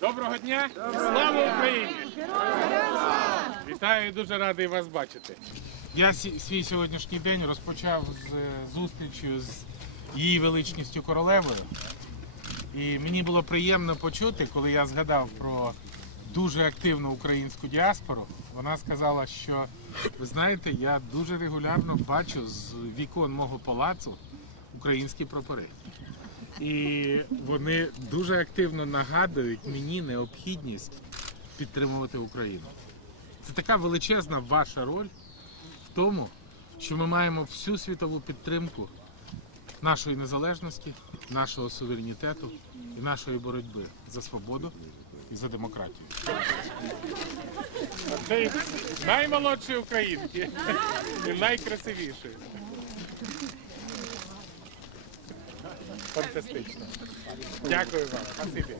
Доброго дня! Слава Україні! Вітаю, дуже радий вас бачити. Я свій сьогоднішній день розпочав з е, зустрічю з її величністю королевою. І мені було приємно почути, коли я згадав про дуже активну українську діаспору. Вона сказала, що ви знаєте, я дуже регулярно бачу з вікон мого палацу українські прапори. І вони дуже активно нагадують мені необхідність підтримувати Україну. Це така величезна ваша роль в тому, що ми маємо всю світову підтримку нашої незалежності, нашого суверенітету і нашої боротьби за свободу і за демократію. Наймолодші українки і найкрасивіші. Фантастично. Дякую вам. Спасибі.